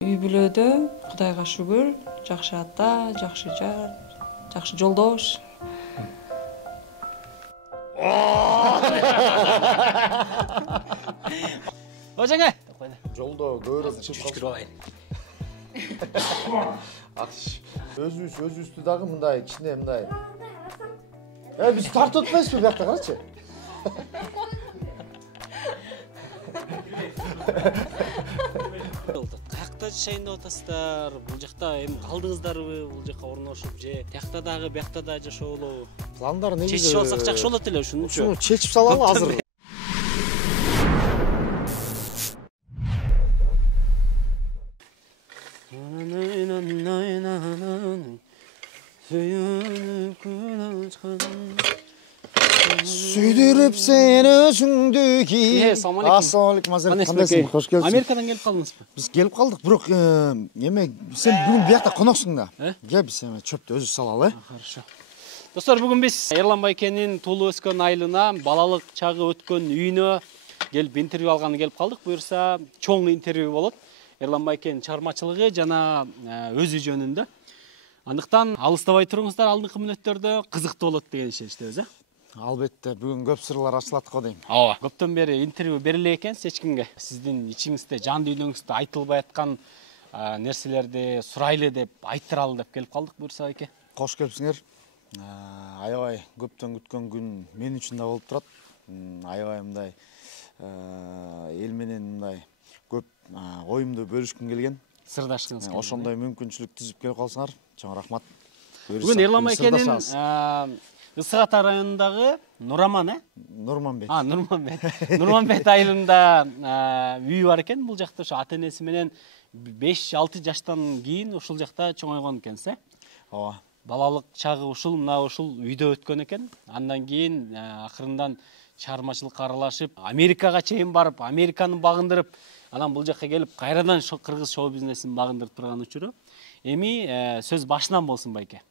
Үй бүлөдө Кудайга шүгүр, жакшы ата, жакшы жар, жакшы жолдош. Ожаңа. Жолдо көөрөсүн Чүчкүр алайын. Өзүбүздү дагы мындай кичине мындай. Биз тартып отпайбызбы биякта карачы? Каякта жашайын деп атасыздар? Бул жакта эми калдыңыздарбы? Бул жака орношуп же биякта дагы биякта да жашоолу? Пландар негизи Чечип алсак жакшы болот эле ушунучу. Ушуну чечип салалы азыр. Süydürüp seni özüңдү ки. Ассалаумалейкум азыр. Кандайсың? Кош келдиң. Америкадан келип калдыңызбы? Биз келип калдык, бирок эме сен бүгүн биякта коноксуң да. Кел биз эме чөптү өзүбүз салалы. Хорошо. Достор, бүгүн биз Эрлан Байкенин туулуп өскөн айылына, балалык чагы өткөн үйүнө келип интервью алганы келип калдык. Буюрса, чоң интервью болот. Эрлан Байкенин чыгармачылыгы жана өзү жөнүндө. Андыктан алыстабай туруңуздар, алдыңкы мүнөттөрдө кызыктуу болот деген ишеничтебиз, Албетте, бүгүн көп сырлар ачылат го дейм. Ооба. Көптөн бери интервью бериле экенсиз эч кимге. Сиздин ичиңизде, жан дүйнөңүздө айтылбай аткан нерселерди сурайлы деп, айттыралы деп келип калдык, буюрса байке. Кош келипсиңер. Аябай көптөн күткөн күн мен үчүн да болуп турат. Аябай мындай эл менен мындай көп оюмду бөлүшкүм келген. Сырдашкыңыз келген. Ошондой мүмкүнчүлүк түзүп келип калсаңар, чоң рахмат. Бүгүн Эрлан Байкенин Ысык Ата районундагы Нураман, Нурманбет. Нурманбет айылында үй бар экен. Бул жакта ошо ата энеси менен 5-6 жаштан кийин ушул жакта чоңойгон экенсиз, Ооба. Балалык чагы ушул үйдө өткөн экен. Андан кийин акырындан чыгармачылыкка аралашып, Америкага чейин барып, Американы багындырып, анан бул жакка келип, кайрадан кыргыз шоу бизнесин багындырып турган учуру. Эми сөз башынан болсун байке.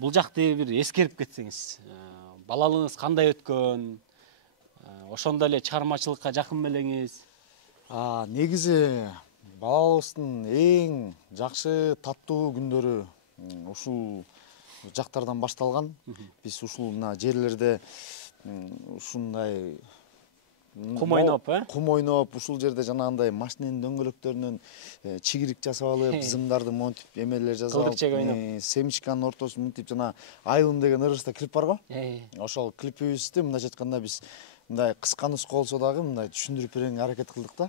Бул жакты бир эскерип кетсеңиз, балалыгыңыз кандай өткөн? Ошондо эле чыгармачылыкка жакын белеңиз? Негизи балалыгыбыздын эң жакшы таттуу күндөрү ушул жактардан башталган. Биз ушул жерлерде ушундай Кум ойноп, Кум ойноп, ушул жерде жанагындай машиненин дөңгөлөктөрүнөн чигирик жасап алып, зымдарды монтип, эмелер жасап алып, семечканын ортосун мынтип жана айылым деген ырыста клип бар го? Ошол клипибизди мындайча айтканда биз мындай кыска нуска болсо дагы мындай түшүндүрүп берүүгө аракет кылдык да.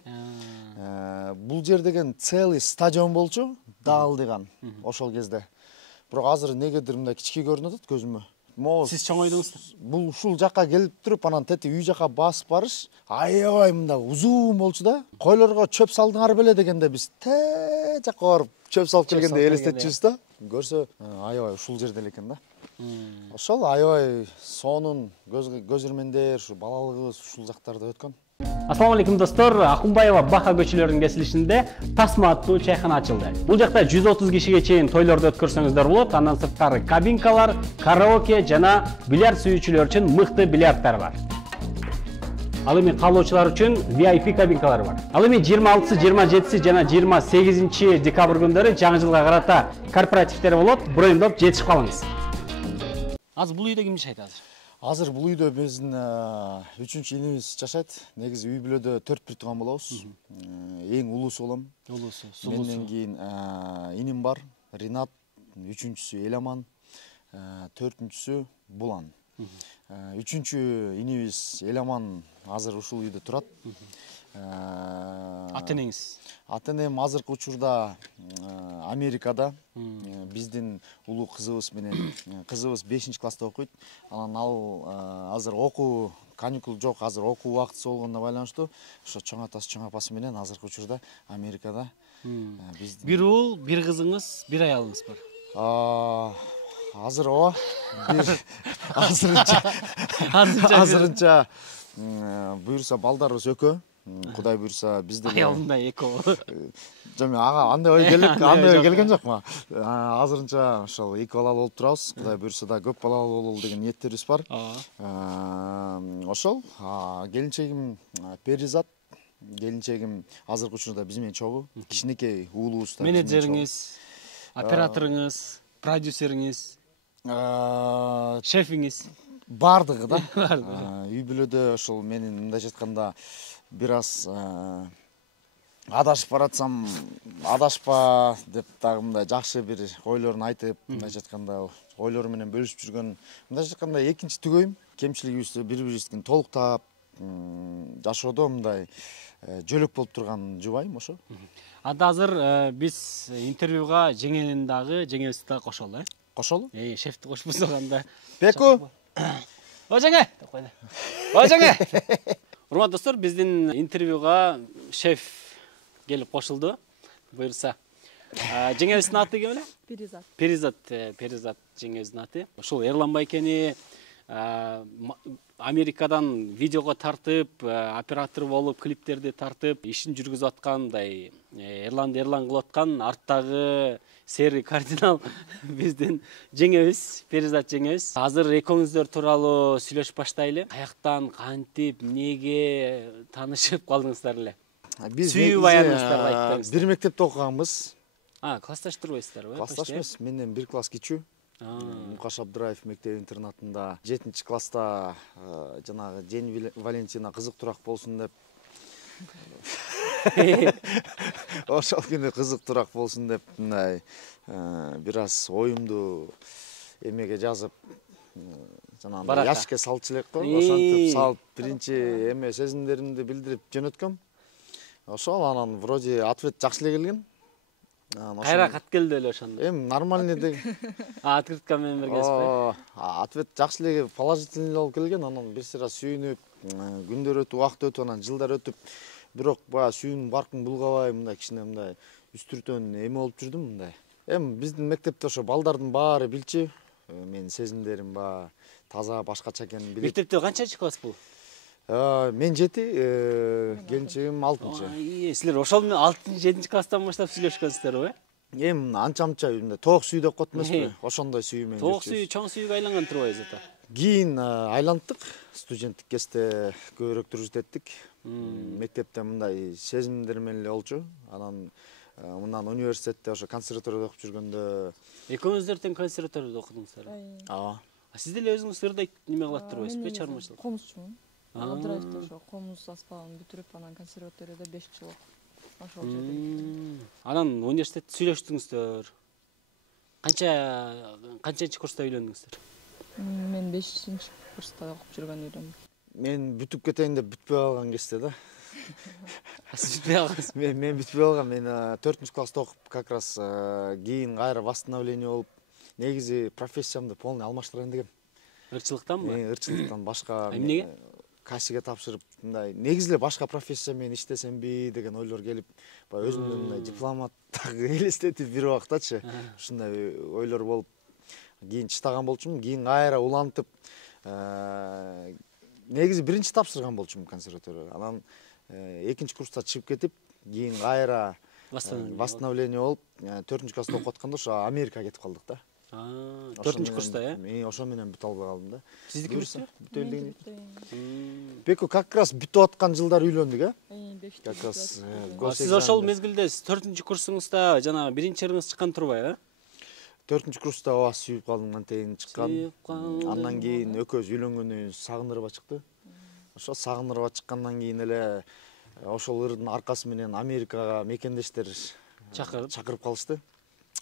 Бул жер деген целый стадион болчу, даалдыган ошол кезде. Бирок азыр негедир мындай кичке көрүнүп атат көзүмө. Сиз чоңойдуңуз? Бул ушул жакка келип туруп, анан тети үй жакка басып барыш, аябай мындай узун болчу да. Койлорго чөп салдыңар беле дегенде биз те жакка барып чөп салып келгенде элестетчүбүз да. Көрсө, аябай ушул жерде экен да. Ошол аябай сонун көз ирмендер, ушу балалыгыбыз ушул жактарда өткөн. Ассаламу алейкум достор, Акунбаева Баха көчөлөрүнүн кесилишинде Тасма аттуу чайхана ачылды. Бул жакта 130 кишиге чейин тойлорду өткөрсөңүздөр болот. Андан сырткары кабинкалар, караоке жана бильярд сүйүүчүлөр үчүн мыкты бильярдтар бар. Ал эми каалоочулар үчүн VIP кабинкалар бар. Ал эми 26, 27 жана 28 декабрь күндөрү жаңы жылга карата корпоративдер болот. Брондоп жетишип калыңыз. Азыр бул үйдө ким жашайт азыр? Азыр бул үйдө биздин 3-чү инибиз жашайт. Негизи үй бүлөдө 4 бир тууган болобуз. Эң улуусу болом. Улуусу. Менден кийин иним бар, Ринат, 3-чүсү Эламан, 4-чүсү Булан. 3-чү инибиз Эламан азыр ушул үйдө турат. Ата-энеңиз? Ата-энем азыркы учурда Америкада. Биздин улуу кызыбыз менен кызыбыз 5-класста окуйт. Анан ал азыр окуу каникул жок, азыр окуу убактысы болгонуна байланыштуу ошо чоң атасы, чоң апасы менен азыркы учурда Америкада. Бир уул, бир кызыңыз, бир аялыңыз бар. Азыр ооба. Азырынча буюрса балдарыбыз экөө. Кудай буюрса бизде аялында экөө. Жок, андай ой келген жокмун. Азырынча ошол 2 балалуу болуп турабыз. Кудай буюрса да көп балалуу бололу деген ниеттерибиз бар. Ошол келинчегим Перизат келинчегим азыркы учурда биз менен чогуу. Кичинекей уулубуз да. Менеджериңиз, операторуңуз, продюсериңиз, шефиңиз бардыгы да. Үй бүлөдө ошол менин мындайча айтканда бир аз адашып баратсам, адашпа деп дагы мындай жакшы бир ойлорун айтып, мындайча айтканда ойлору менен бөлүшүп жүргөн, мындайча айтканда экинчи түгөйүм. Кемчилигибизди бири-бирибиздин толуктап жашоодо мындай жөлөк болуп турган жубайым ошо. Анда азыр биз интервьюга жеңенин дагы, жеңебизди дагы кошолу, Кошолу? Шефти кошпосок анда. Пеку. О жеңе деп койду. О жеңе. Урматтуу достор, биздин интервьюга шеф келип кошулду. Буюрса. Жеңебиздин аты ким эле? Перизат. Перизат жеңебиздин аты. Ошол Эрлан Байкени Америкадан видеого тартып, оператор болуп, клиптерди тартып, ишин жүргүзүп аткан, мындай Эрлан кылып аткан арттагы серый кардинал биздин жеңебиз, Перизат жеңебиз. Азыр экөөңүздөр тууралуу сүйлөшүп баштайлы. Каяктан, кантип, эмнеге таанышып калдыңыздар эле? Биз сүйүү баяныңыздарды айтып бериңиз. Бир мектепте окуганбыз. Классташ турбайсыздарбы? Классташ эмес, менден бир класс кичүү. Мукаш Абдыраев мектеп интернатында 7 класста жанагы День Валентина кызыктуураак болсун деп. Ошол күнү кызыктуураак болсун деп мындай бир аз оюмду эмеге жазып жанагы яшикке салчу элек го. Ошентип салып биринчи эме сезимдеримди билдирип жөнөткөм. Ошол анан вроде ответ жакшы эле келген. Кайра кат келди эле ошондо. Нормальный дег. Открытка менен бергенсизби? Ответ жакшы эле положительный болуп келген. Анан бир сыйра сүйүнүп, күндөр өтүп, убакыт өтүп, анан жылдар өтүп, бирок баягы сүйүүнүн баркын булгабай, мындай кичине мындай үстүртөн эме болуп жүрдүм мындай. Биздин мектепте ошо балдардын баары билчү. Менин сезимдерим таза башкача экенин билет. Мектепте канчанчы класс бул? Мен 7, келинчегим 6. Силер ошол менен 6-7 класстан баштап сүйлөшкөнсүздарбы? Анча-мынча тоок сүйүү деп коет эмеспи? Ошондой сүйүү менен. Тоок сүйүү, чоң сүйүүгө айланган турбайбыз ата. Кийин айландык, студенттик кезде көбүрөөк дружить эттик. Мектепте мындай сезимдер менен эле болчу. Анан мындан университетте ошо консерваторияда окуп жүргөндө экөөңүздөр тең консерваторияда окудуңуздар. Ооба. Сиз деле өзүңүз ырдай неме кылат турбайсызбы, чармачылык? Комузчумун. Абдыраевде ошо комуз аспабын бүтүрүп, анан консерваторияда 5 жыл окуп. Ошол жерде. Анан университетте сүйлөштүңүздөр. Канчанчы курста үйлөндүңүздөр? Мен 5-курста окуп жүргөн үйлөндүм. Мен бүтүп кетейин деп бүтпөй калган кезде да. Сиз бүтпөй калгансыз? Мен бүтпөй калгам. Мен 4-класста окуп, как раз кийин кайра восстановление болуп, негизи профессиямды полный алмаштырайын дегем. Ырчылыктанбы? Ырчылыктан башка. Эмнеге? Кассиге тапшырып, мындай негизи эле башка профессия менен иштесемби деген ойлор келип, баягы өзүмдү мындай дипломаттагы элестетип бир убактачы. Ушундай ойлор болуп, кийин чыдаган болчумун. Кийин кайра улантып, негизи биринчи тапшырган болчумун консерваторияга. Анан 2-курста чыгып кетип, кийин кайра восстановление болуп, 4-класста окуп атканда ошо Америкага кетип калдык да. 4-курста, Мен ошо менен бүтө албай калдым да. Сиздики бүтсү? Бүтө элдигин. Беку как раз бүтүп аткан жылдар үйлөндүк, Как раз. Сиз ошол мезгилде 4-курсуңузда жана биринчи ырыңыз чыккан турбайбы? 4-курста ооба сүйүп калдым, антейин чыккан. Андан кийин экөөбүз үйлөнгөндөн сагынырба чыкты. Ошо сагынырба чыккандан кийин эле ошол ырдын аркасы менен Америкага мекендештер чакырып калышты.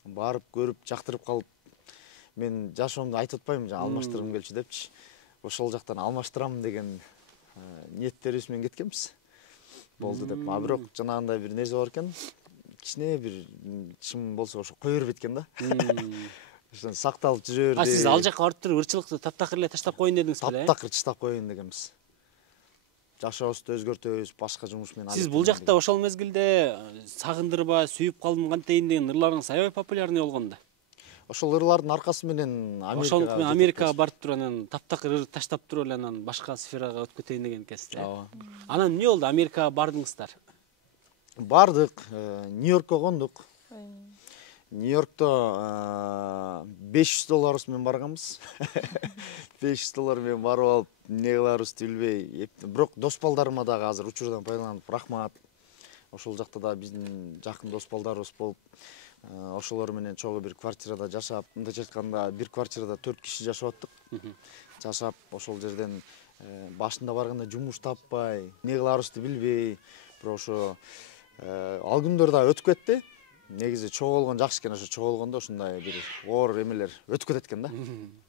Барып көрүп, жактырып калып, мен жашоомду айтып атпайм, алмаштыргым келчү депчи. Ошол жактан алмаштырам деген ниеттерибиз менен кеткенбиз. Болду деп. Бирок жанагындай бир нерсе бар экен. Кичине бир чым болсо ошо кое бербейт экен да. Ошон сакталып жүрө берди. Сиз ал жакка барып туруп ырчылыкты таптакыр эле таштап коеюн дедиңиз беле? Таптакыр таштап коеюн дегенбиз. Жашообузду өзгөртөбүз, башка жумуш менен. Сиз бул жакта ошол мезгилде сагындырба, сүйүп калдым кантейин деген ырларыңыз аябай популярный болгон да. Ошол ырлардын аркасы менен Америкага барып туруп анан таптакыр ыр таштап туруп эле анан башка сферага өтүп кетейин деген экенсиз да. Ооба. Анан эмне болду? Америкага бардыңыздар? Бардык, Нью-Йоркко кондук. Нью-Йоркто $500 менен барганбыз. $500 менен барып алып, эмне кыларыбызды билбей, бирок дос балдарыма дагы азыр учурдан пайдаланып рахмат. Ошол жакта да биздин жакын дос балдарыбыз болуп, ошолор менен чогуу бир квартирада жашап, мындайча айтканда бир квартирада 4 киши жашап аттык. Жашап, ошол жерден башында барганда жумуш таппай, эмне кыларыбызды билбей, бирок ошо ал күндөр да өтүп кетти. Негизи чогуу болгон жакшы экен, ошо чогуу болгондо ошондой бир оор эмелер өтүп кетет экен да.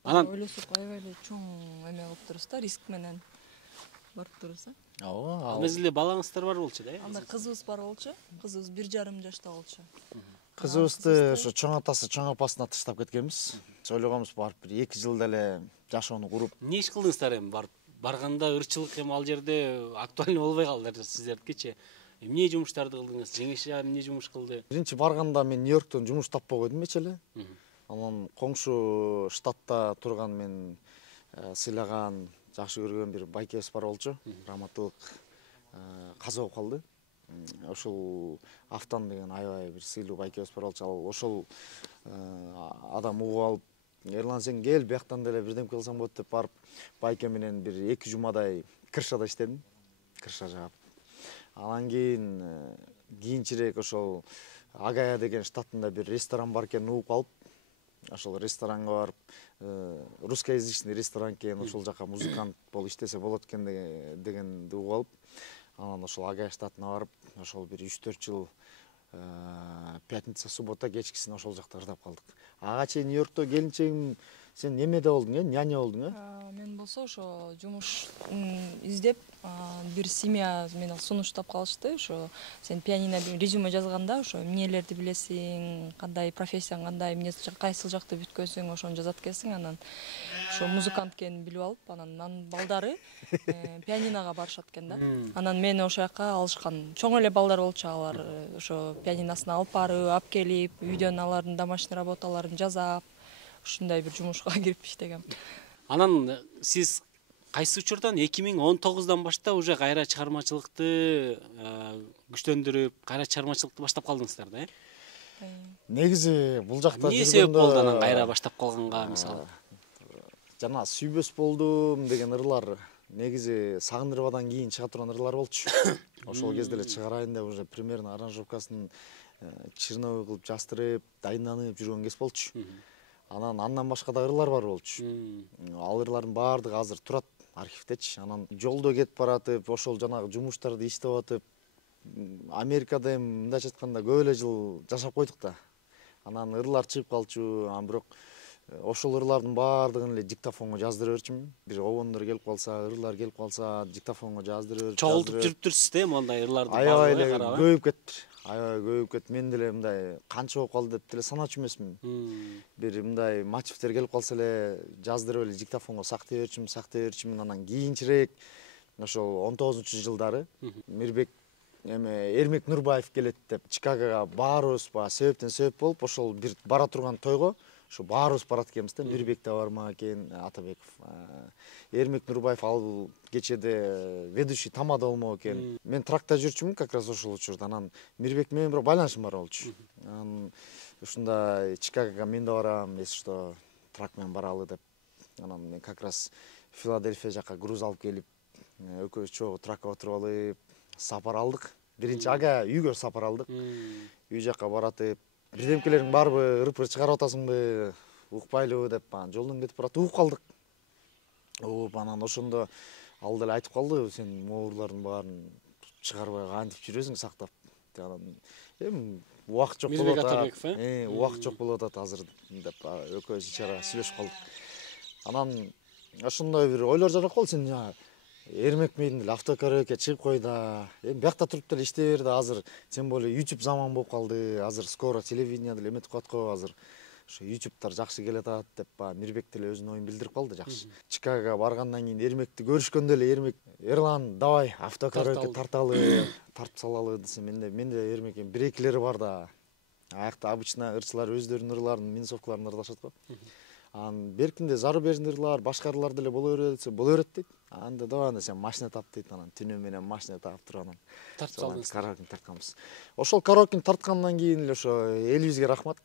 Анан ойлосок аябай эле чоң эме кылып турсуз да, риск менен барып турсуз. Ооба. Ал мезгилде балаңыздар бар болчу да? Анда кызыбыз бар болчу. Кызыбыз 1,5 жашта болчу. Кызыбызды ошо чоң атасы, чоң апасына таштап кеткенбиз. Ойлогонбуз барып бир 2 жылда эле жашоону куруп. Эмне иш кылдыңыздар эми барып? Барганда ырчылык эми ал жерде актуальный болбой калды сиздердикичи. Эмне жумуштарды кылдыңыз? Жеңеше эмне жумуш кылды? Биринчи барганда мен Нью-Йорктон жумуш таппай койдум эч эле. Анан коңшу штатта турган мен сыйлаган, жакшы көргөн бир байкебиз бар болчу. Раматылык каза болуп калды. Ошол Автан деген аябай бир сыйлуу байкебиз бар болчу. Ал ошол адам угуп алып, Эрлан сен кел, бияктан деле бирдемке кылсаң болот деп барып, байке менен бир 2 жумадай крышада иштедим. Крыша жаап. Анан кийинчерээк ошол Агая деген штатында бир ресторан бар экенин угуп алып, ошол ресторанга барып, русскоязычный ресторан экен, ошол жака музыкант болуп иштесе болот экен дегенди угуп алып, анан ошол Агая штатына барып, ошол бир 3-4 жыл пятница, суббота кечкисин ошол жакта ырдап калдык. Ага чейин Нью-Йоркто келинчегим, сен немеде болдуң, няня болдуң, Мен болсо ошо жумуш издеп, бир семья менен сунуштап калышты. Ошо сен пианино резюме жазганда ошо эмнелерди билесиң, кандай профессияң кандай, эмне кайсыл жакта бүткөнсүң, ошону жазат экенсиң. Анан ошо музыкант экенин билип алып, анан балдары пианиного барышат экен да. Анан мени ошол жака алышкан. Чоң эле балдар болчу, алар ошо пианиносын алып барып, алып келип, үйдөн алардын домашний работаларын жасап, ушундай бир жумушка кирип иштегем. Анан сиз кайсы учурдан 2019-дан баштап уже кайра чыгармачылыкты күчтөндүрүп, кайра чыгармачылыкты баштап калдыңыздар да? Негизи бул жакта эмне себеп болду анан кайра баштап калганга, мисалы? Жана сүйбөс болдум деген ырлар негизи Сагындырбадан кийин чыга турган ырлар болчу. Ошол кезде эле чыгарайын деп уже примерно аранжировкасын чырновый кылып жастырып, дайынданып жүргөн кез болчу. Андан башка да ырлар бар болчу. Ал ырлардын баардыгы азыр турат архивдечи. Анан жолдо кетип баратып, ошол жанагы жумуштарды иштеп атып, Америкада эми мындайча айтканда көп эле жыл жашап койдук да. Анан ырлар чыгып калчу, бирок ошол ырлардын баардыгын эле диктофонго жаздыра берчүмүн. Бир обондор келип калса, ырлар келип калса, диктофонго жаздырып, чогултуп жүрүптүрсүз да, мондай ырларды аябай эле көбөйүп кетти. Аябай көбөйүп кетти. Мен деле мындай канча болуп калды деп деле саначу эмесмин. Бир мындай мотивдер келип калса эле жаздырып эле диктофонго сактай берчүмүн. Анан кийинчерээк ошол 19-жылдары Мирбек Эрмек Нурбаев келет деп Чикагога баарыбыз себептен себеп болуп, ошол бир бара турган тойго ошо баарыбыз барат экенбиз да. Мирбек да бармак экен, Атабеков. Эрмек Нурбаев ал кечеде ведущий тамада болмок экен. Мен тракта жүрчүмүн как раз ошол учурда. Анан Мирбек менен бирок байланышым бар болчу. Анан ушундай Чикагога мен да барам, если что трак менен баралы деп. Анан мен как раз Филадельфия жака груз алып келип, экөөбүз чогуу тракка отуруп алып сапар алдык. Биринчи ага үйгө сапар алдык. Үй жака баратып, бирдемкелериң барбы, ырып чыгарып атасыңбы, укпайлыбы деп жолдон кетип баратып угуп калдык. Анан ошондо ал деле айтып калды, сен моурлардын баарын чыгарбай кантип жүрөсүң сактап. Анан эми убакыт жок болуп атат. Убакыт жок болуп атат азыр деп экөөбүз ичара сүйлөшүп калдык. Анан ошондой бир ойлор жарап калды, сен Эрмек менен деле автокараоке чыгып кой да. Эми биякта туруп деле иштей бер да, азыр тем более YouTube заман болуп калды. Азыр скоро телевидение деле эметип калат го, азыр ошо YouTube'тар жакшы келе атат деп Мирбек деле өзүнүн оюн билдирип калды жакшы. Чикагога баргандан кийин Эрмекти көрүшкөндө эле Эрмек Эрлан давай автокараоке тарталы, тартып салалы десе, менде Эрмек 1-2лери бар да. Аякта обычно ырчылар өздөрүнүн ырларын, минусовкаларын ырлашат го. Анан беркинде зарубежный ырлар, башка ырлар деле боло берет дейт. Анда давай сен машина тап дейт. Анан түнү менен машина таап туруп анан тартып салдыңыз. Караокени тартканбыз. Ошол караокени тарткандан кийин эле ошо элибизге рахмат.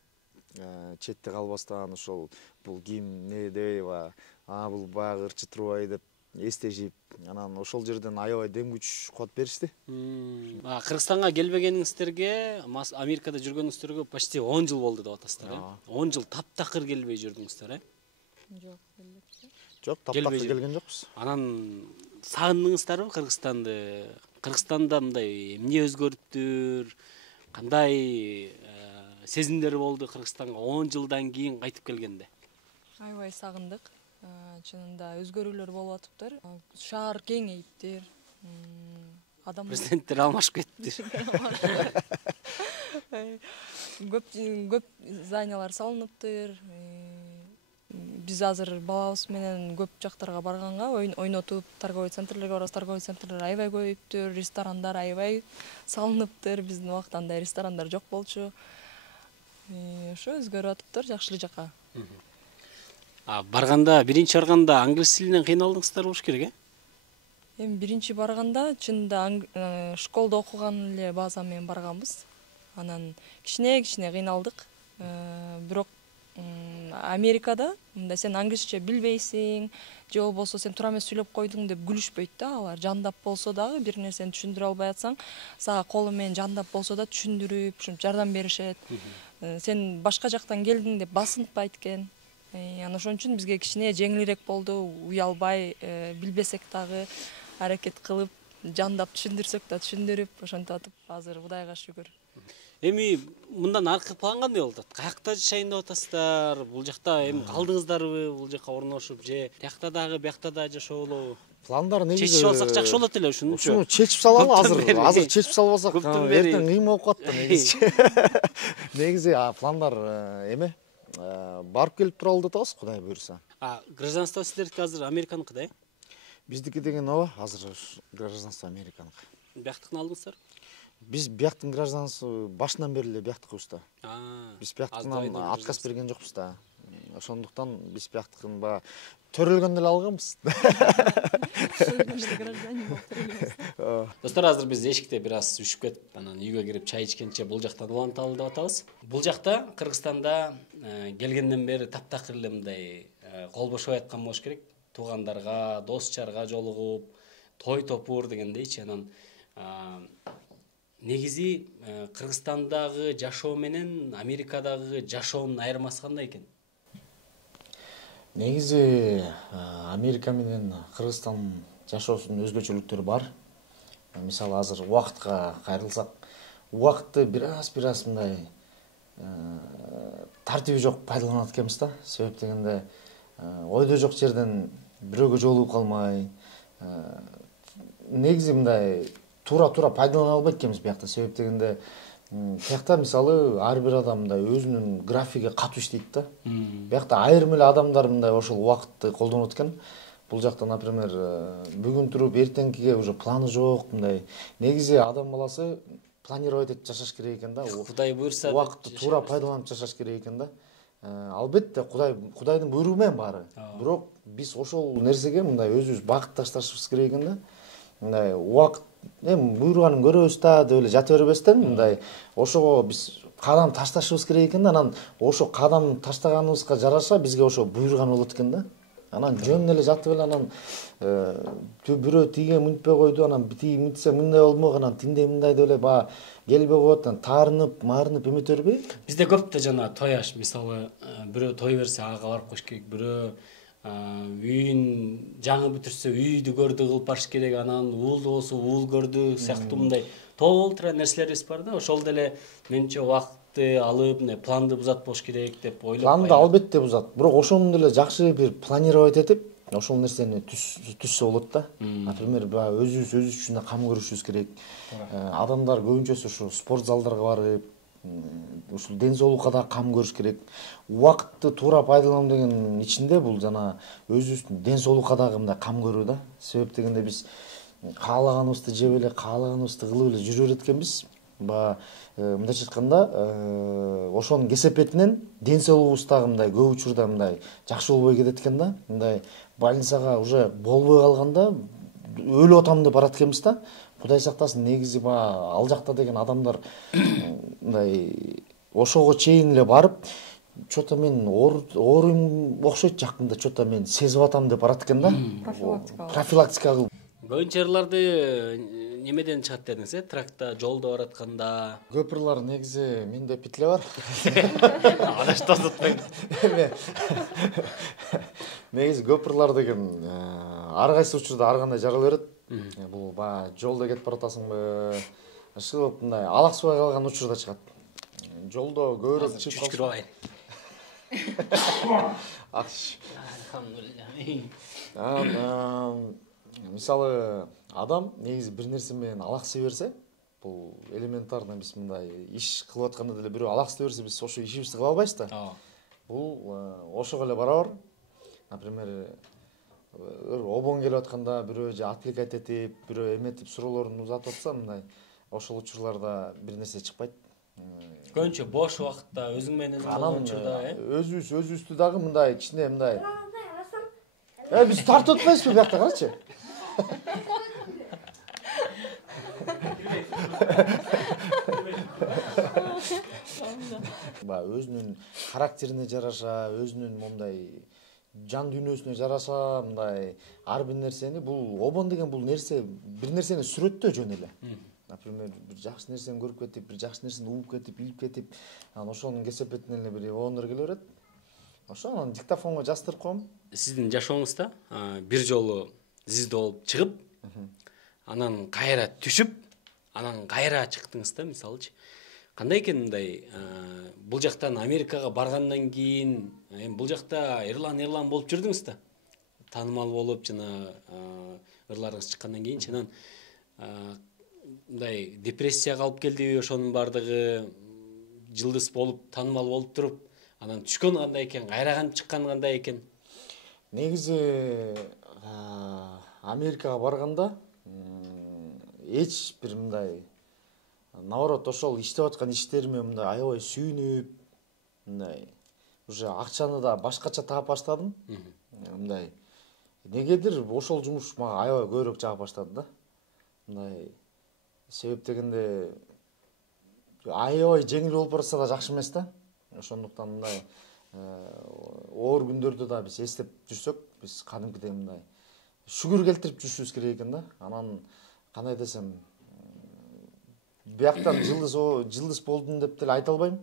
четте калбастан ошол бул ким не дебейба, бул баягы ырчы турбай деп эсте жип, анан ошол жерден аябай дем күч кубат беришти. Кыргызстанга келбегениңиздерге, Америкада жүргөнүңүздөргө почти 10 жыл болду деп атасыздар, э? 10 жыл таптакыр келбей жүрдүңүздөр, э? Жок, Жок, таптакыр келген жокпуз. Анан сагындыңыздарбы Кыргызстанды? Кыргызстанда мындай эмне өзгөрүптүр? Кандай сезимдер болду Кыргызстанга 10 жылдан кийин кайтып келгенде? Аябай сагындык. Чынында өзгөрүүлөр болуп атыптыр. Шаар кеңейиптир. Адам президенттер алмашып кетти. Көп зданиялар салыныптыр. Биз азыр балабыз менен көп жактарга барганга, ойнотуп, торговый центрлерге барабыз. Торговый центрлер аябай көбөйүптүр, ресторандар аябай салыныптыр. Биздин убакта андай ресторандар жок болчу. Ошо өзгөрүп атыптыр жакшы жакка. Биринчи барганда англис тилинен кыйналдыңыздар болуш керек, э? Эми биринчи барганда чынында школда окуган эле база менен барганбыз. Анан кичине кыйналдык. Бирок Америкада мындай сен англисче билбейсиң, же болбосо сен туура эмес сүйлөп койдуң деп күлүшпөйт да. Алар жандап болсо дагы бир нерсени түшүндүрө албай атсаң, сага колу менен жандап болсо да түшүндүрүп, ушинтип жардам беришет. Сен башка жактан келдиң деп басынтпайт экен. Анан ошон үчүн бизге кичине жеңилирээк болду. Уялбай, билбесек дагы аракет кылып, жандап түшүндүрсөк да түшүндүрүп, ошентип атып азыр Кудайга шүгүр. Эми мындан аркы план кандай болуп атат? Каякта жашайын деп атасыздар? Бул жакта эми калдыңыздарбы? Бул жакка орношуп же тиякта дагы, биякта да жашоолу? Пландар негизи чечип алсак жакшы болот эле ушуну. Ушуну чечип салалы азыр чечип салбасак эртең кыйын болуп калат да негизи. Негизи пландар эме барып келип туралы деп атабыз, Кудай буйруса. Гражданство сиздердики азыр Американыкы да, э? Биздики деген ооба, азыр гражданство Американыкы. Бияктыкын алдыңыздар? Биз бияктын гражданасы башынан бери эле бияктыкыбыз да. Биз бияктыкынан отказ берген жокпуз да. Ошондуктан биз бияктыкын төрөлгөндө эле алганбыз. Достор, азыр биз эшикте бир аз үшүп кетип, анан үйгө кирип чай ичкенче бул жактан уланталы деп атабыз. Бул жакта Кыргызстанда келгенден бери таптакыр эле мындай кол бошобой аткан болуш керек. Туугандарга, дос жарга жолугуп, той топур дегендейчи. Анан негизи Кыргызстандагы жашоо менен Америкадагы жашоонун айырмасы кандай экен? Негизи Америка менен Кыргызстан жашоосунун өзгөчөлүктөрү бар. Мисалы азыр убакытка кайрылсак, убакытты бир аз мындай тартиби жок пайдаланат экенбиз да. Себеп дегенде ойдо жок жерден бирөөгө жолугуп калмай, негизи мындай туура пайдалана албайт экенбиз биякта. Себеп дегенде биякта мисалы ар бир адам мындай өзүнүн графиги катуу иштейт да. Биякта айрым эле адамдар мындай ошол убакытты колдонот экен. Бул жакта, например, бүгүн туруп эртеңкиге уже планы жок мындай. Негизи адам баласы планировать этип жашаш керек экен да. Кудай буйруса убакытты туура пайдаланып жашаш керек экен да. Албетте Кудайдын буйругу менен баары. Бирок биз ошол нерсеге мындай өзүбүз багыт ташташыбыз керек экен да. Мындай убакыт буйруганын көрөбүз да деп эле жата бербестен мындай ошого биз кадам ташташыбыз керек экен да. Анан ошо кадам таштаганыбызга жараша бизге ошо буйруган болот экен да. Анан жөн эле жатып эле анан бирөө тиге мынтпай койду, анан тиги мынтсе мындай болмок, анан тиндей мындай деп эле келбей коет, анан таарынып, маарынып эмете бербей. Бизде көп да жана той аш, мисалы бирөө той берсе ага барып кош керек, бирөө үйүн жаңы бүтүрсө үйдү көрдү кылып барыш керек, анан уулду болсо уул көрдү сыяктуу мындай толтура нерселерибиз бар да. Ошол деле менимче убакытты алып, планды бузат болуш керек деп ойлоп. Планды албетте бузат, бирок ошону деле жакшы бир планировать этип, ошол нерсени түзсө болот да. Например, өзүбүз үчүн кам көрүшүбүз керек. Адамдар көбүнчөсү ушу спорт залдарга барып, ушул ден соолукка да кам көрүш керек. Убакытты туура пайдалануу деген ичинде бул жана өзүбүздүн ден соолукка дагы мындай кам көрүү да. Себеп дегенде биз каалаганыбызды жеп эле, каалаганыбызды кылып эле жүрө берет экенбиз. Мындайча айтканда, ошонун кесепетинен ден соолугубуз дагы мындай көп учурда мындай жакшы болбой кетет экен да. Мындай больницага уже болбой калганда өлүп атам деп барат экенбиз да. Кудай сактасын, негизи ал жакта деген адамдар мындай ошого чейин эле барып, Чото мен ооруйм окшойт жакында, чото мен сезип атам деп барат экен да. Профилактика. Көйүнчөрлөрдү немеден чыгат дедиңиз, тракта, жолдо баратканда? Көпүрлөр негизи менде петле бар. Адаш тозутпайм. Негизи көпүрлөр деген ар кайсы учурда ар кандай жарала берет. Бул баягы жолдо кетип баратасыңбы, ышыгып мындай алаксыбай калган учурда чыгат. Жолдо көбүрөөк чыгып Чүчкүрүп алайын. Алхамдулилля. Мисалы адам негизи бир нерсе менен алаксый берсе, бул элементарно биз мындай иш кылып атканда деле бирөө алаксый берсе, биз ошо ишибизди кыла албайбыз да. Бул ошого эле барабар. Например, обон келип атканда бирөө же отвлекать этип, бирөө эметип суроолорун узатып атса, мындай ошол учурларда бир нерсе чыкпайт. Көбүнчө бош убакытта өзүң менен болгон учурда, өзүбүздү дагы мындай кичине мындай. Биз тартып атпайбызбы бияқта, карачы. Өзүнүн характерине жараша, өзүнүн мындай жан дүйнөсүнө жараша, мындай ар бир нерсени, бул обон деген бул нерсе, бир нерсени сүрөттөө жөн эле. Например, бир жакшы нерсени көрүп кетип, бир жакшы нерсени угуп кетип, билип кетип, анан ошонун кесепетинен эле бир оонор келе берет. Ошо анан диктофонго жаздырып коем. Сиздин жашооңузда бир жолу звезда болуп чыгып, анан кайра түшүп, анан кайра чыктыңыз да, мисалычы. Кандай экен мындай, бул жактан Америкага баргандан кийин, бул жакта эрлан болуп жүрдүңүз да. Таанымал болуп, жана ырларыңыз чыккандан кийин, анан мындай депрессияга алып келдиби, ошонун бардыгы жылдыз болуп, таанымал болуп туруп, анан түшкөн кандай экен, кайраган чыккан кандай экен? Негизи Америкага барганда эч бир мындай, наоборот, ошол иштеп аткан иштериме мындай аябай сүйүнүп, мындай уже акчаны да башкача таап баштадым. Мындай негедир ошол жумуш мага аябай көбүрөөк жаап баштады да. Мындай себеп дегенде аябай жеңил болуп барса да жакшы эмес да. Ошондуктан мындай оор күндөрдү да биз эстеп жүрсөк, биз кадимкидей мындай шүгүр келтирип жүрүшүбүз керек экен да. Анан кандай десем, бияктан жылдыз болдум деп деле айта албайм.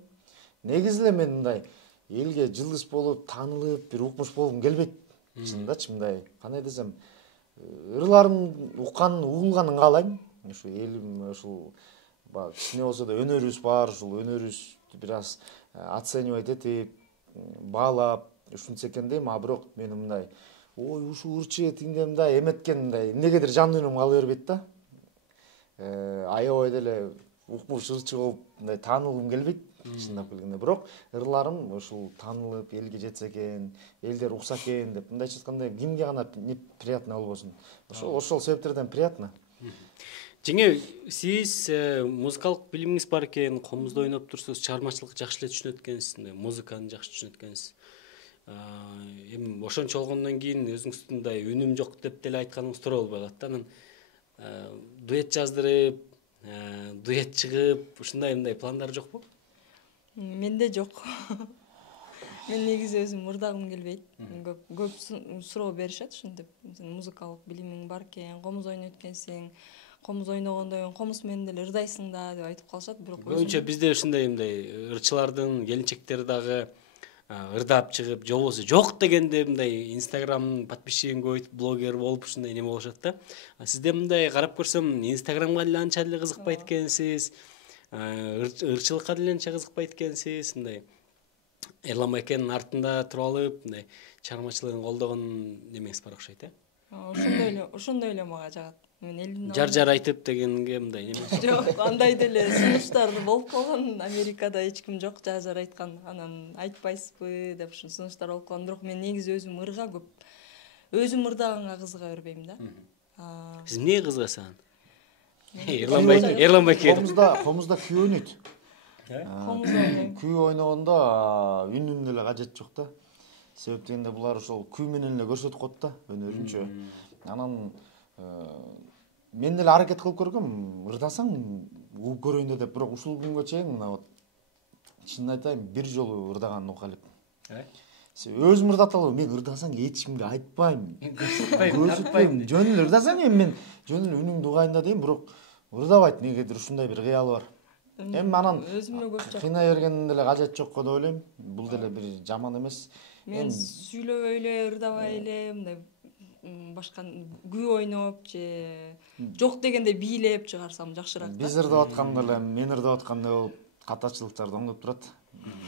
Негизи эле мен мындай элге жылдыз болуп, таанылып, бир укмуш болгум келбейт. Чындачы мындай, кандай десем, ырларын укканын, угулганын каалайм. Ушу элим ушул кичине болсо да өнөрүбүз бар, ушул өнөрүбүздү бир аз оценивать этип, баалап, ушунча экен дейм, а бирок мен мындай, ой, ушул ырчы тиңде мындай эметкен мындай эмнегедир жан дүйнөм кала бербейт да. Аябай деле укмуш ырчы болуп, мындай таанылгым келбейт, чындап келгенде. Бирок ырларым ушул таанылып, элге жетсе экен, элдер укса экен деп, мындайча айтканда кимге гана приятно болбосун. Ошол себептерден приятно. Жеңе, сиз музыкалык билимиңиз бар экен, комузда ойноп турсуз, чыгармачылыкты жакшы эле түшүнөт экенсиз, музыканы жакшы түшүнөт экенсиз. Эми ошончо болгондон кийин өзүңүздүн мындай үнүм жок деп деле айтканыңыз туура болбой калат да. Анан дуэт жаздырып, дуэт чыгып, ушундай мындай пландар жокпу? Менде жок. Мен негизи өзүм ырдагым келбейт. Көп суроо беришет ушинтип, музыкалык билимиң бар экен, комуз ойнойт экенсиң, комуз ойногондон кийин комуз менен деле ырдайсың да деп айтып калышат. Бирок көбүнчө бизде ушундай мындай ырчылардын, келинчектери дагы ырдап чыгып, же болбосо жок дегенде мындай Инстаграм подписчигин көбөйтүп, блогер болуп ушундай неме болушат да. Сизде мындай карап көрсөм, Инстаграмга деле анча деле кызыкпайт экенсиз, ырчылыкка деле анча кызыкпайт экенсиз, мындай Эрлан байкенин артында туруп алып, мындай чыгармачылыгын колдогон немеңиз бар окшойт, ошондой эле мага жагат. Мен элдин жар айтып дегенге мындай неме жок, андай деле сунуштар болуп калган. Америкада эч ким жок жар айткан, анан айтпайсызбы деп ушул сунуштар болуп калган. Бирок мен негизи өзүм ырга көп, өзүм ырдаганга кызыга бербейм да. Сиз эмнеге кызыгасыз анан? Эрлан байке комузда күй ойнойт. Күй ойногондо үнүнүн деле кажети жок да. Себеп дегенде булар ошол күй менен эле көрсөтүп коет да өнөрүнчө. Анан мен деле аракет кылып көргөм, ырдасаң угуп көрөйүн деп, бирок ушул күнгө чейин мына Чынын айтайын, бир жолу ырдаган окалып. Өзүм ырдата алам, мен ырдасаң эч кимге айтпайм. Көрсөтпөйм. Жөн эле ырдасам мен жөн эле үнүмдү угайында дейм, бирок ырдабайт, негедир ушундай бир кыялы бар. Эми анан кыйнай бергендин деле кажети жок го деп ойлойм. Бул деле бир жаман эмес. Мен сүйлөбөй эле, ырдабай эле, мындай башка күй ойноп же жок дегенде бийлеп чыгарсам жакшыраак. Биз ырдап атканда эле, мен ырдап аткандай болуп, катачылыктар да оңдоп турат.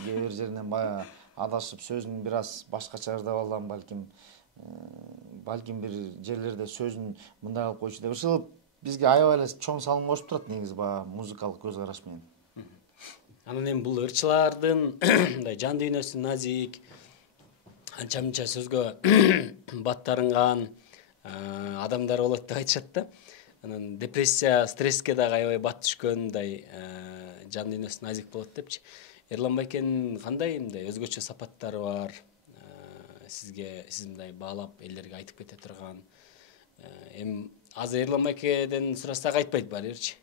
Кээ бир жеринен баягы адашып сөзүн бир аз башкача ырдап алам, балким бир жерлерде сөзүн мындай кылып койчу деп. Ушул бизге аябай эле чоң салым кошуп турат негизи баягы музыкалык көз караш менен. Анан эми бул ырчылардын мындай жан дүйнөсү назик, анча-мынча сөзгө баттарынган адамдар болот деп айтышат да. Анан депрессия, стресске дагы аябай бат түшкөн мындай жан дүйнөсү назик болот депчи. Эрлан байкенин кандай мындай өзгөчө сапаттары бар? Сиз мындай баалап элдерге айтып кете турган. Эми азыр Эрлан байкеден сурасак айтпайт баарыбирчи.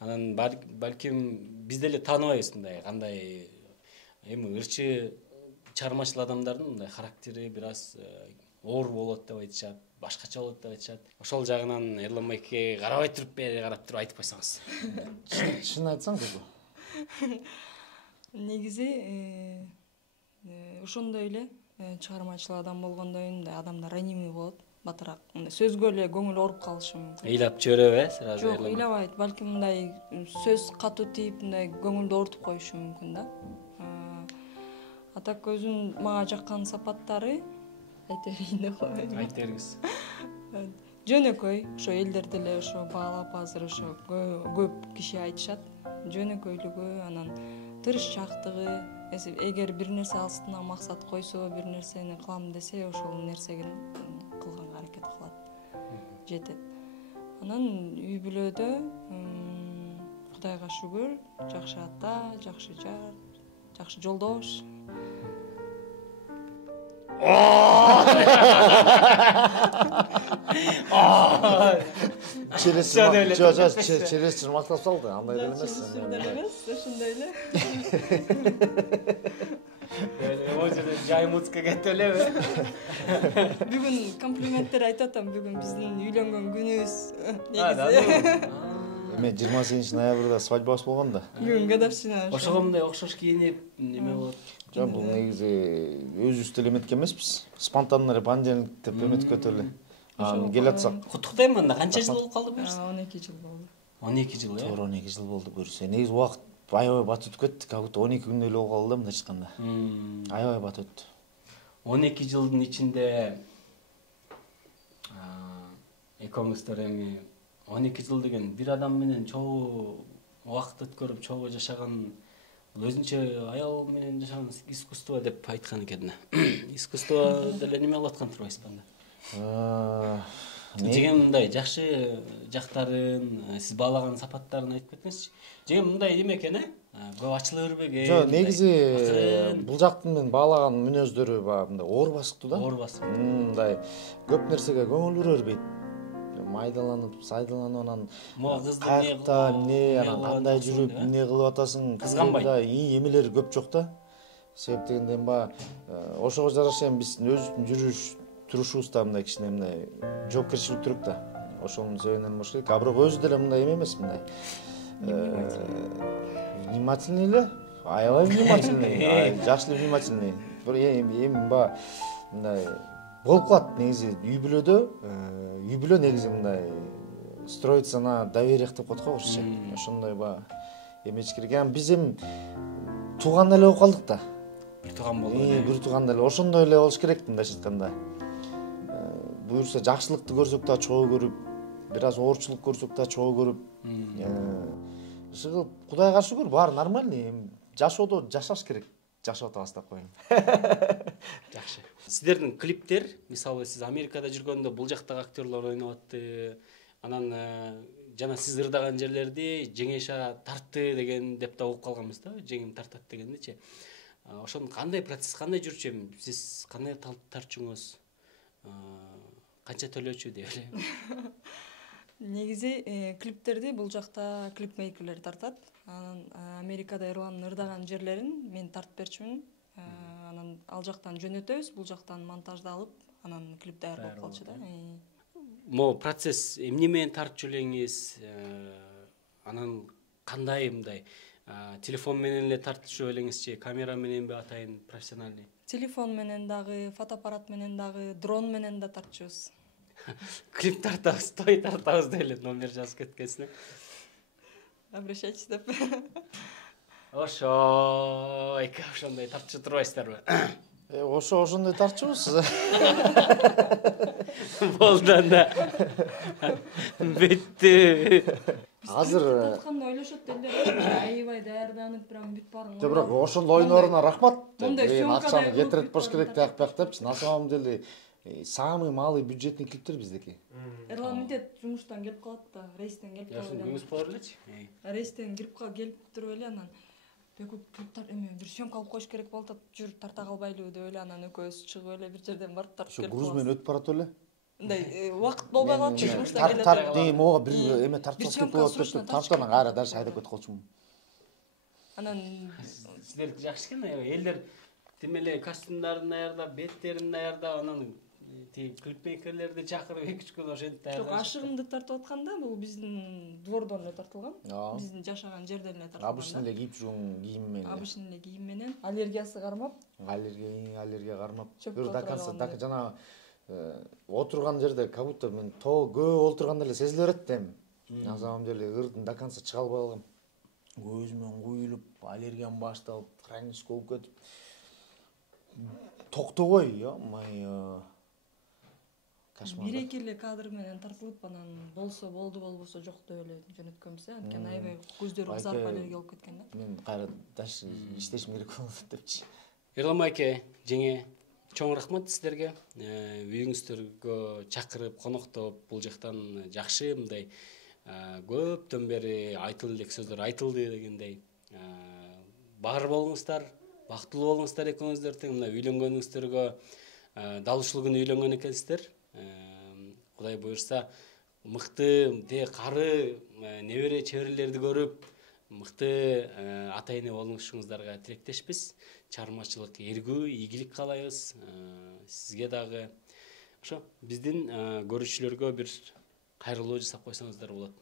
Анан балким биз деле тааныбайбыз мындай кандай эми ырчы чыгармачыл адамдардын мындай характери бир аз оор болот деп айтышат, башкача болот деп айтышат. Ошол жагынан Эрлан байкеге карабай туруп карап туруп айтып койсоңуз. Чынын айтсаң көпү. Негизи ошондой эле чыгармачыл адам болгондон мындай адамдар ранимый болот, батыраак. Мындай сөзгө эле көңүл ооруп калышы мүмкүн. Ыйлап жибереби, сразу Жок, ыйлабайт. Балким мындай сөз катуу тийип, мындай көңүлдү оорутуп коюшу мүмкүн да. А так өзүнүн мага жаккан сапаттары айта берейин деп коеюн. Айта бергиз. Жөнөкөй, ошо элдер деле ошо баалап азыр ошо көп киши айтышат. Жөнөкөйлүгү, анан тырышчаактыгы, эгер бир нерсе астына максат койсо, бир нерсени кылам десе, ошол нерсеге кылганга аракет кылат. Жетет. Анан үй бүлөдө Кудайга шүгүр, жакшы ата, жакшы жар, жакшы жолдош. Через мактап салды, андай деле эмес. Ошондой эле. Жаймутска кетип элеби? Бүгүн комплименттер айтып атам, бүгүн биздин үйлөнгөн күнүбүз. Негизи. Мен 28 ноябрда свадьбабыз болгон да. Бүгүн годовщина. Ошого мындай окшош кийинип, неме болот? Жок, бул негизи өзүбүз деле эметкен эмеспиз. Спонтанно понедельник деп эметип кетип эле. Келе атсак. Куттуктайм анда. Канча жыл болуп калды буюрса? 12 жыл болду. 12 жыл, э? Туура 12 жыл болду буюрса. Негизи убакыт аябай бат өтүп кетти. Как будто 12 күн эле болуп калды да мындай чыкканда. Аябай бат өттү. 12 жылдын ичинде экөөңүздөр эми 12 жыл деген бир адам менен чогуу убакыт өткөрүп, чогуу жашаган, өзүнчө аял менен жашаган искусство деп айткан экен. Искусство деле неме болуп аткан турбайсызбы анда? Жеген мындай жакшы жактарын, сиз баалаган сапаттарын айтып кетсеңизчи. Жеген мындай неме экен, көп ачыла бербеген. Жок, негизи бул жактын мен баалаган мүнөздөрү мындай оор басыктуу да. Оор басык. Мындай көп нерсеге көңүл бура бербейт. Майдаланып, сайдаланып, анан каякта эмне, анан кандай жүрүп, эмне кылып атасың, кызганбайт. Эмелери көп жок да. Себеп дегенде баягы ошого жараша эми биздин өзүбүздүн жүрүш турушубузда мындай кичине мындай жоопкерчиликтүүрөөк да. Ошонун себебинен болуш керек. А бирок өзү деле мындай эме эмес, мындай внимательный эле, аябай внимательный, жакшы внимательный. Бир эми баягы мындай болуп калат негизи үй бүлө негизи мындай строится на довериях деп коет го орусча. Ошондой баягы эмеч керек. Биз эми тууган эле болуп калдык да. Бир тууган болуп. Бир тууган эле. Ошондой эле болуш керек мындайча айтканда. Буюрса жакшылыкты көрсөк да чогуу көрүп, бир аз оорчулук көрсөк да чогуу көрүп. Ушул Кудайга шүгүр, баары нормальный. Жашоодо жашаш керек. Жашап атабыз деп коеюн. Жакшы. Сиздердин клиптер, мисалы сиз Америкада жүргөндө бул жактагы актерлор ойноп атты. Анан жана сиз ырдаган жерлерди жеңеша тартты деген деп да угуп калганбыз да, жеңим тартат дегендичи. Ошонун кандай процесс, кандай жүрчү эми? Сиз кандай тартчуңуз? Канча төлөчү деп эле. Негизи клиптерди бул жакта клипмейкерлер тартат. Анан Америкада Эрландын ырдаган жерлерин мен тартып берчүмүн. Анан ал жактан жөнөтөбүз, бул жактан монтаждалып, анан клип даяр болуп калчу да. Мо процесс эмне менен тартчу элеңиз? Анан кандай мындай телефон менен эле тартчу элеңизчи, камера мененби атайын профессиональный? Телефон менен дагы, фотоаппарат менен дагы, дрон менен да тартчубуз. Клип тартабыз, той тартабыз деп эле номер жазып кеткенсиң. Обращайтесь деп. Ошой, ошондой тартчу турбайсыздарбы? Ошондой тартчубуз. Болду анда. Бүттү. Азыр тартканда ойлошот элдер, аябай даярданып, прям бүт баарын. Бирок ошондой ойноруна рахмат. Мындай съемкада акчаны кетирет болуш керек тияк депчи. На самом деле самый малый бюджетный клиптер биздики. Эрлан мынтет жумуштан келип калат да, рейстен келип калат. Жумуш болор элечи. Рейстен келип туруп эле анан бекут клиптер бир съемка алып коюш керек болуп атат, жүр тарта калбайлыбы деп эле анан экөөбүз чыгып эле бир жерден барып тартып келип калабыз. Груз менен өтүп барат эле. Мындай убакыт болбой калат, жумуштан келет. Тарт мога бир эме тартып кетип болот, тартадан кайра дальше айдап кетип калчумун. Анан сиздер жакшы экен, элдер тим эле костюмдарын даярдап, беттерин даярдап, анан клипмейкерлерди чакырып 2-3 күн ошентип даярдап. жок, ашыгымды тартып атканда бул биздин двордон эле тартылган. Биздин жашаган жерден эле тартылган. Обычный эле кийип жүргөн кийим менен. Обычный эле кийим менен, аллергиясы кармап. Аллергия кармап. Бир даканса жана отурган жерде как будто мен көп отурганда эле сезиле берет да эми. На самом деле ырдын даканса чыга албай калгам. Көзүмөн куюлуп, аллергиям башталып, хронический болуп кетип. Токтобой, май Бир-эки эле кадр менен тартылып, анан болсо болду, болбосо жок деп эле жөнөткөнбүз. Анткени аябай көздөрү кызарып аллергия болуп кеткен да. Мен кайра дальше иштешим керек болот депчи. Эрлан майке, жеңе чоң рахмат сиздерге. Үйүңүздөргө чакырып, коноктоп, бул жактан жакшы мындай көптөн бери айтылды элек сөздөр айтылды дегендей. Бар болуңуздар, бактылуу болуңуздар экөөңүздөр тең мына үйлөнгөнүңүздөргө дал ушул күнү үйлөнгөн экенсиздер. Кудай буйрса мыкты кары небере чеберелерди көрүп, мыкты ата эне болушуңуздарга тилектешпиз. Чармачылык эргүү, ийгилик каалайбыз. Сизге дагы ошо биздин көрүүчүлөргө бир кайрылуу жасап койсоңуздар болот.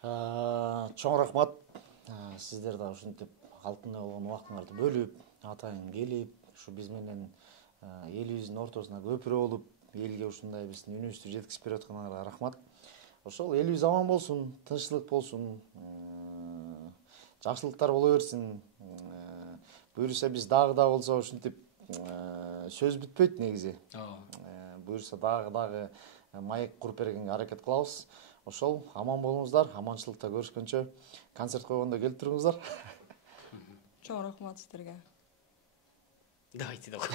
Чоң рахмат. Сиздер да ушинтип алтындай болгон убактыңарды бөлүп, атайын келип, ушу биз менен элибиздин ортосуна көпүрө болуп, элге ушундай биздин үнүбүздү жеткизип берип атканыңарга рахмат. Ошол элибиз аман болсун, тынччылык болсун, жакшылыктар боло берсин. Буюрса биз дагы болсо ушинтип сөз бүтпөйт негизи. Буюрса дагы маек куруп бергенге аракет кылабыз. Ошол аман болуңуздар, аманчылыкта көрүшкөнчө концерт койгондо келип туруңуздар. Чоң рахмат сиздерге. Давайте давай.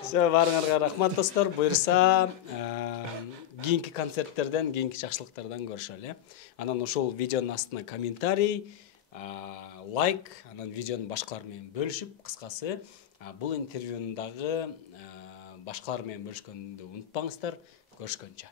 Все, баарыңарга рахмат достор. Буйрса кийинки концерттерден, кийинки жакшылыктардан көрүшөлү. Анан ошол видеонун астына комментарий, лайк, анан видеону башкалар менен бөлүшүп, кыскасы бул интервьюну дагы башкалар менен бөлүшкөндү унутпаңыздар. Көрүшкөнчө.